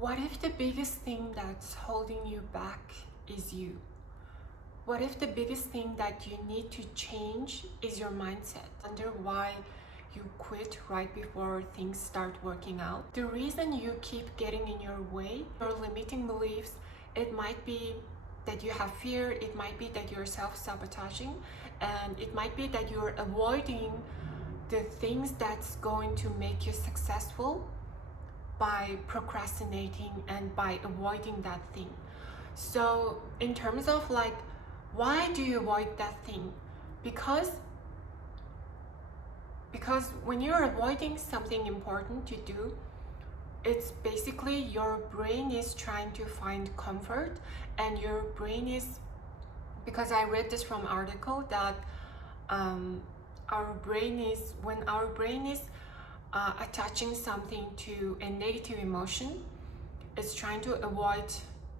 What if the biggest thing that's holding you back is you? What if the biggest thing that you need to change is your mindset? Wonder why you quit right before things start working out. The reason you keep getting in your way, your limiting beliefs, it might be that you have fear, it might be that you're self-sabotaging, and it might be that you're avoiding the things that's going to make you successful by procrastinating and by avoiding that thing. So in terms of like, why do you avoid that thing? Because when you're avoiding something important to do, it's basically your brain is trying to find comfort, and your brain is, because I read this from article that our brain is, when our brain is attaching something to a negative emotion, it's trying to avoid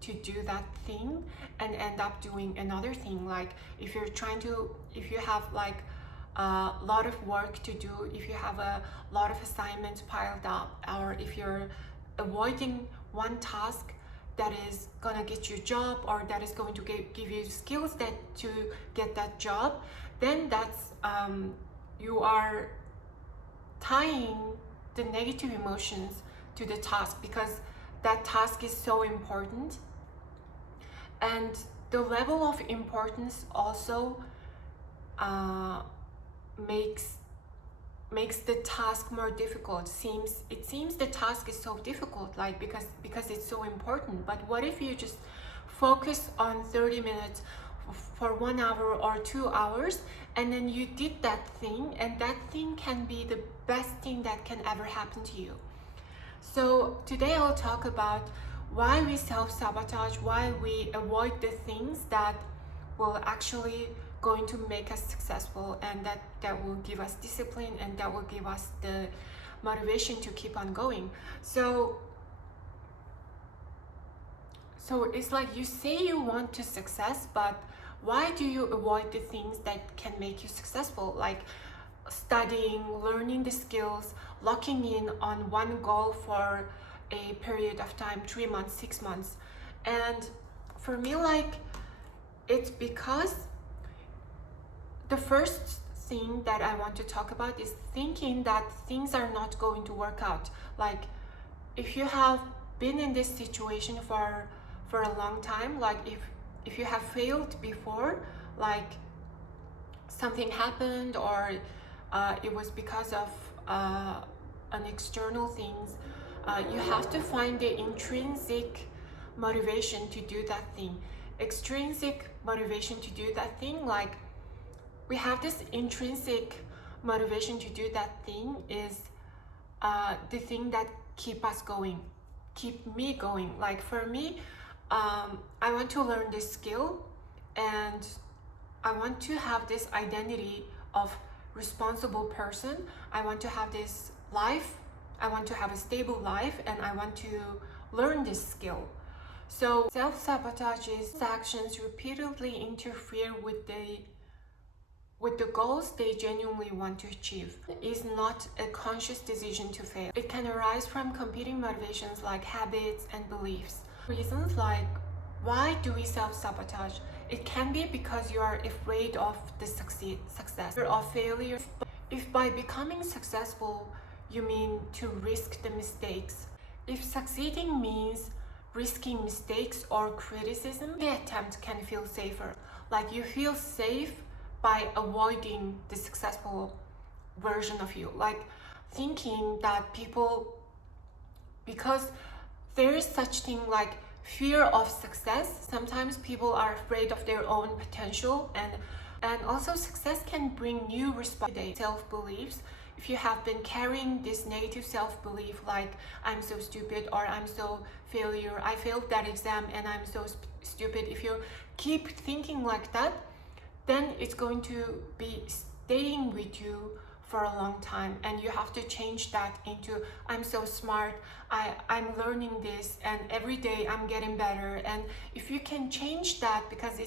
to do that thing and end up doing another thing. Like if you have like a lot of work to do, if you have a lot of assignments piled up, or if you're avoiding one task that is gonna get you a job, or that is going to give you skills that to get that job, then that's you are tying the negative emotions to the task, because that task is so important, and the level of importance also makes the task more difficult. It seems the task is so difficult, like because it's so important. But what if you just focus on 30 minutes for 1 hour or 2 hours, and then you did that thing, and that thing can be the best thing that can ever happen to you. So today I'll talk about why we self-sabotage, why we avoid the things that will actually going to make us successful, and that will give us discipline, and that will give us the motivation to keep on going. So it's like you say you want to success, but why do you avoid the things that can make you successful? Like studying, learning the skills, locking in on one goal for a period of time, 3 months, 6 months. And for me, like, it's because the first thing that I want to talk about is thinking that things are not going to work out. Like if you have been in this situation for a long time, like if you have failed before, like something happened, or it was because of an external things, you have to find the intrinsic motivation to do that thing. Extrinsic motivation to do that thing, like we have this intrinsic motivation to do that thing is the thing that keep me going. Like for me, I want to learn this skill, and I want to have this identity of responsible person. I want to have this life, I want to have a stable life, and I want to learn this skill. So self-sabotage's actions repeatedly interfere with the goals they genuinely want to achieve. It is not a conscious decision to fail. It can arise from competing motivations like habits and beliefs. Reasons like, why do we self-sabotage? It can be because you are afraid of the success or of failure. If by becoming successful you mean to risk the mistakes, if succeeding means risking mistakes or criticism, the attempt can feel safer. Like you feel safe by avoiding the successful version of you, like thinking that people, because there is such thing like fear of success. Sometimes people are afraid of their own potential, and also success can bring new self-beliefs. If you have been carrying this negative self-belief, like I'm so stupid, or I'm so failure, I failed that exam and I'm so stupid, if you keep thinking like that, then it's going to be staying with you for a long time, and you have to change that into I'm so smart, I'm learning this, and every day I'm getting better. And if you can change that, because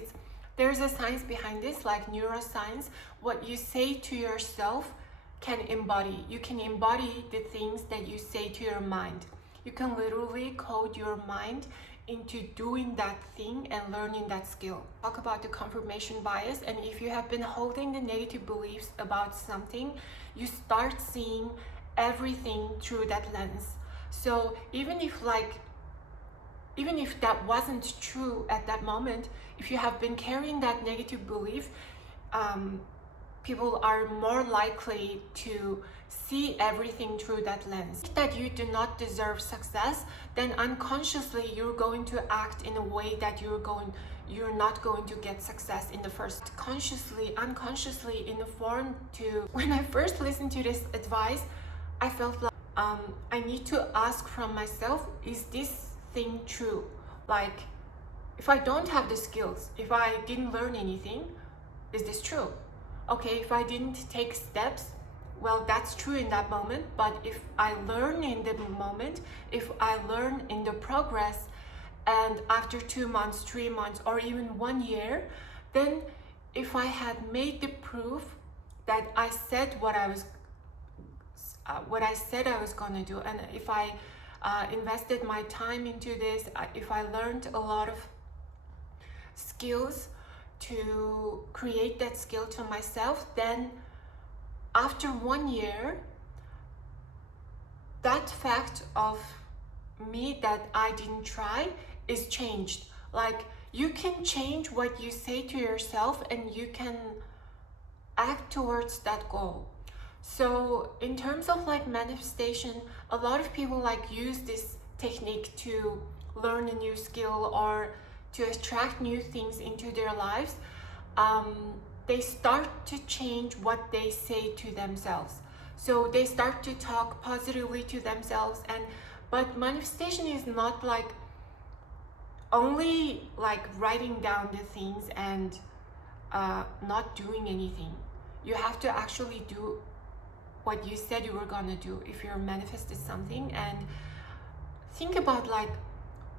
there's a science behind this, like neuroscience, what you say to yourself can embody. You can embody the things that you say to your mind. You can literally code your mind into doing that thing and learning that skill. Talk about the confirmation bias, and if you have been holding the negative beliefs about something, you start seeing everything through that lens. So even if that wasn't true at that moment, if you have been carrying that negative belief, people are more likely to see everything through that lens. If that you do not deserve success, then unconsciously you're going to act in a way that you're not going to get success in the first. Consciously, unconsciously informed to. When I first listened to this advice, I felt like I need to ask from myself, is this thing true? Like, if I don't have the skills, if I didn't learn anything, is this true? Okay, if I didn't take steps, well, that's true in that moment. But if I learn in the moment, if I learn in the progress, and after 2 months, 3 months, or even 1 year, then if I had made the proof that I said what I said I was gonna do, and if I invested my time into this, if I learned a lot of skills to create that skill to myself, then after 1 year, that fact of me that I didn't try is changed. Like, you can change what you say to yourself and you can act towards that goal. So in terms of like manifestation, a lot of people like use this technique to learn a new skill or to attract new things into their lives. They start to change what they say to themselves. So they start to talk positively to themselves, but manifestation is not like only like writing down the things and not doing anything. You have to actually do what you said you were gonna do if you're manifested something, and think about like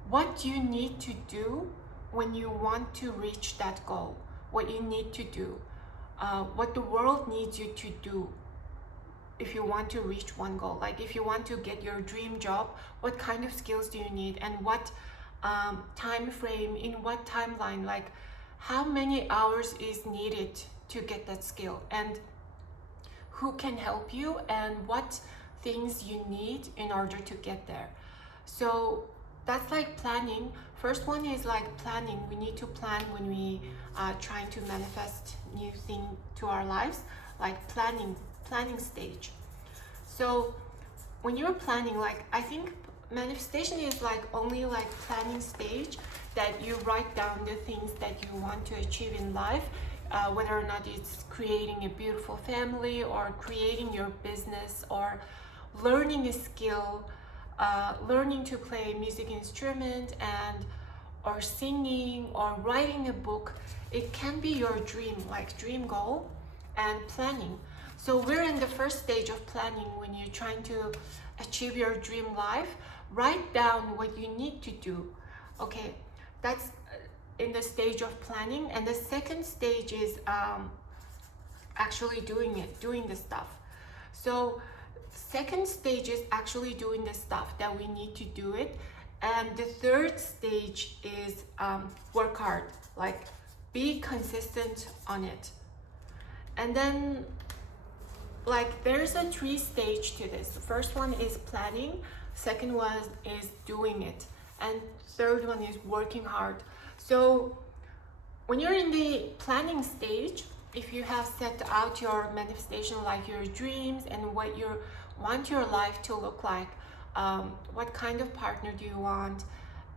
what you need to do when you want to reach that goal, what you need to do, what the world needs you to do if you want to reach one goal. Like if you want to get your dream job, what kind of skills do you need, and what time frame, in what timeline, like how many hours is needed to get that skill, and who can help you, and what things you need in order to get there. So that's like planning. First one is like planning. We need to plan when we are trying to manifest new thing to our lives, like planning stage. So when you're planning, like I think manifestation is like only like planning stage, that you write down the things that you want to achieve in life, whether or not it's creating a beautiful family or creating your business or learning a skill, learning to play a music instrument, and or singing or writing a book. It can be your dream, like dream goal, and planning. So we're in the first stage of planning. When you're trying to achieve your dream life, write down what you need to do. Okay, that's in the stage of planning. And the second stage is actually doing the stuff. So second stage is actually doing the stuff that we need to do it. And the third stage is work hard, like be consistent on it. And then like there's a 3 stage to this. The first one is planning, second one is doing it, and third one is working hard. So when you're in the planning stage, if you have set out your manifestation, like your dreams and what you want your life to look like, what kind of partner do you want,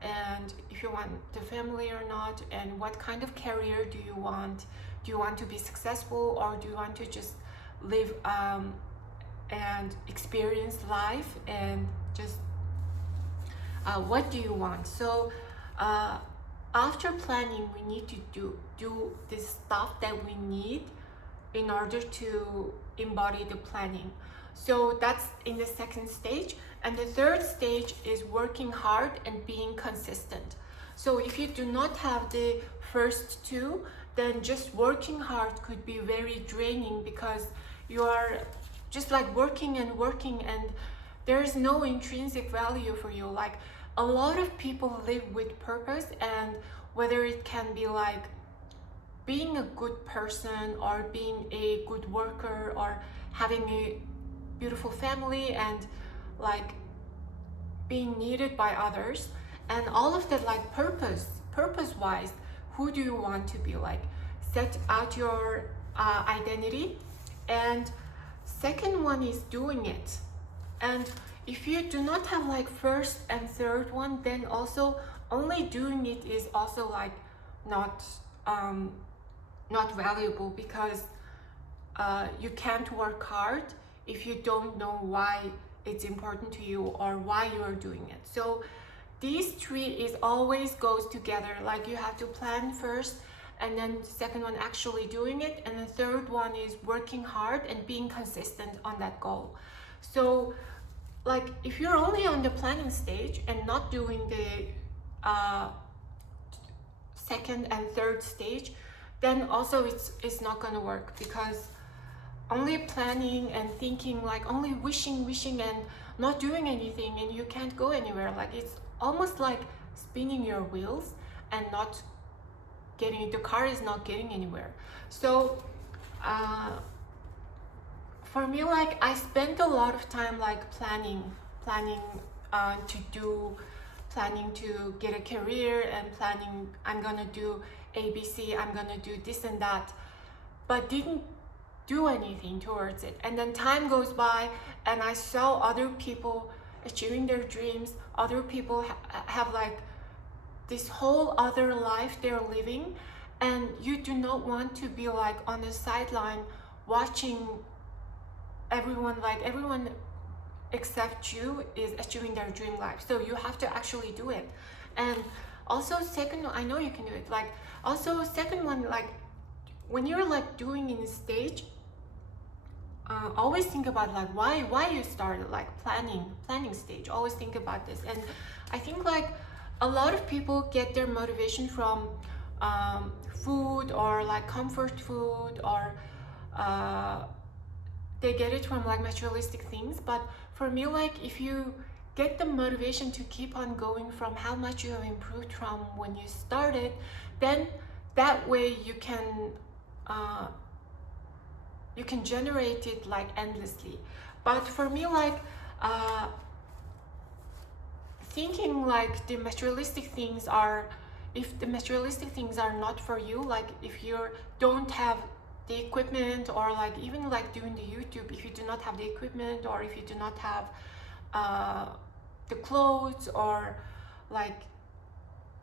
and if you want the family or not, and what kind of career do you want to be successful, or do you want to just live and experience life, and just what do you want? So after planning, we need to do this stuff that we need in order to embody the planning. So that's in the second stage. And the third stage is working hard and being consistent. So if you do not have the first two, then just working hard could be very draining, because you are just like working and there is no intrinsic value for you. Like a lot of people live with purpose, and whether it can be like being a good person or being a good worker or having a beautiful family and like being needed by others, and all of that, like purpose wise, who do you want to be? Like set out your identity. And second one is doing it. And if you do not have like first and third one, then also only doing it is also like not not valuable, because you can't work hard if you don't know why it's important to you or why you are doing it. So these three is always goes together. Like you have to plan first, and then the second one actually doing it, and the third one is working hard and being consistent on that goal. So like if you're only on the planning stage and not doing the second and third stage, then also it's not gonna work, because only planning and thinking, like only wishing and not doing anything, and you can't go anywhere. Like it's almost like spinning your wheels and not getting, the car is not getting anywhere. So for me, like I spent a lot of time like planning to get a career, and planning I'm gonna do ABC, I'm gonna do this and that, but didn't do anything towards it. And then time goes by, and I saw other people achieving their dreams. Other people have like this whole other life they're living, and you do not want to be like on the sideline watching everyone except you is achieving their dream life. So you have to actually do it. And also second, I know you can do it. Like also second one, like when you're like doing in stage, always think about like why you started like planning stage. Always think about this. And I think like a lot of people get their motivation from food or like comfort food, or they get it from like materialistic things. But for me, like if you get the motivation to keep on going from how much you have improved from when you started, then that way you can generate it like endlessly. But for me, like thinking like the materialistic things are, if the materialistic things are not for you, like if you don't have the equipment, or like even like doing the YouTube, if you do not have the equipment, or if you do not have the clothes, or like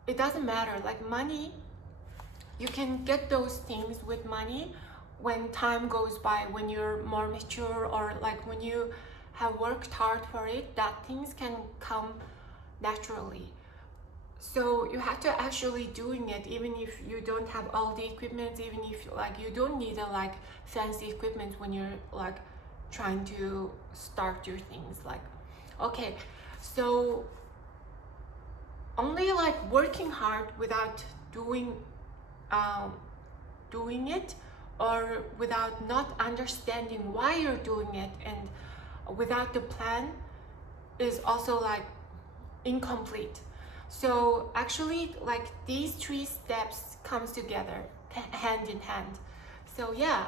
it doesn't matter, like money, you can get those things with money when time goes by, when you're more mature, or like when you have worked hard for it, that things can come naturally. So you have to actually doing it, even if you don't have all the equipment, even if like you don't need a like fancy equipment when you're like trying to start your things. Like okay, so only like working hard without doing it, or without not understanding why you're doing it, and without the plan, is also like incomplete. So actually like these three steps comes together hand in hand. So yeah.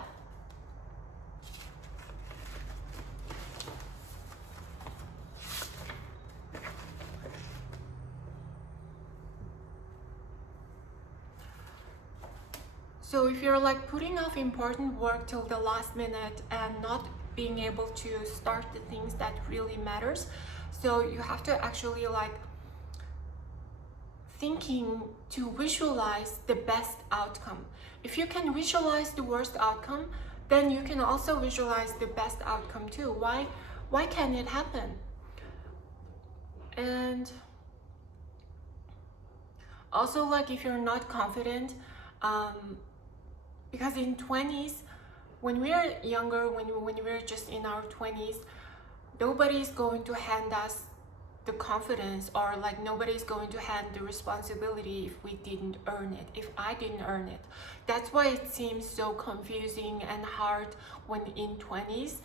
So if you're like putting off important work till the last minute and not being able to start the things that really matters, so you have to actually like thinking to visualize the best outcome. If you can visualize the worst outcome, then you can also visualize the best outcome too. Why can it happen? And also like if you're not confident, because in 20s, when we're younger, when we're just in our 20s, nobody's going to hand us the confidence, or like nobody's going to hand the responsibility if we didn't earn it, if I didn't earn it. That's why it seems so confusing and hard when in 20s.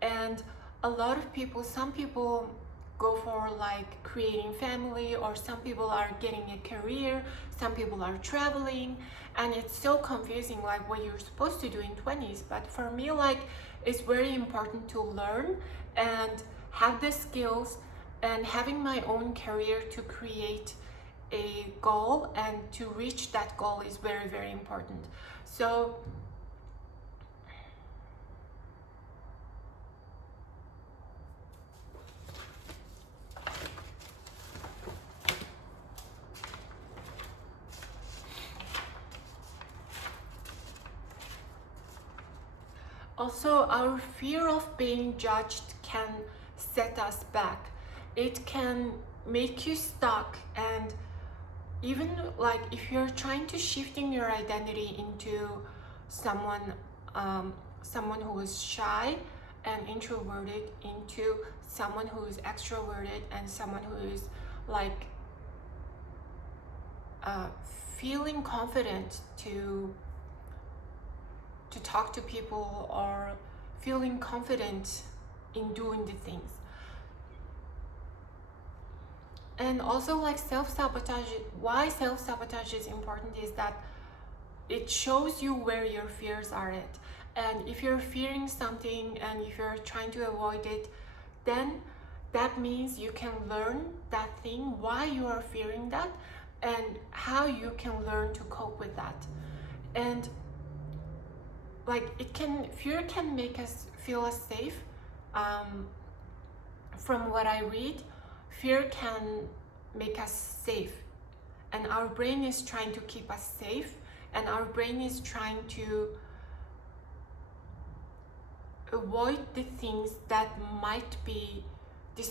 And a lot of people, some people go for like creating family, or some people are getting a career, some people are traveling, and it's so confusing like what you're supposed to do in 20s. But for me, like, it's very important to learn and have the skills, and having my own career to create a goal and to reach that goal is very, very important. So also, our fear of being judged can set us back. It can make you stuck, and even like if you're trying to shifting your identity into someone, someone who is shy and introverted, into someone who is extroverted, and someone who is like feeling confident to talk to people, or feeling confident in doing the things. And also, like, self-sabotage, why self-sabotage is important is that it shows you where your fears are at. And if you're fearing something and if you're trying to avoid it, then that means you can learn that thing, why you are fearing that, and how you can learn to cope with that. And like, fear can make us feel safe. From what I read, fear can make us safe, and our brain is trying to keep us safe, and our brain is trying to avoid the things that might be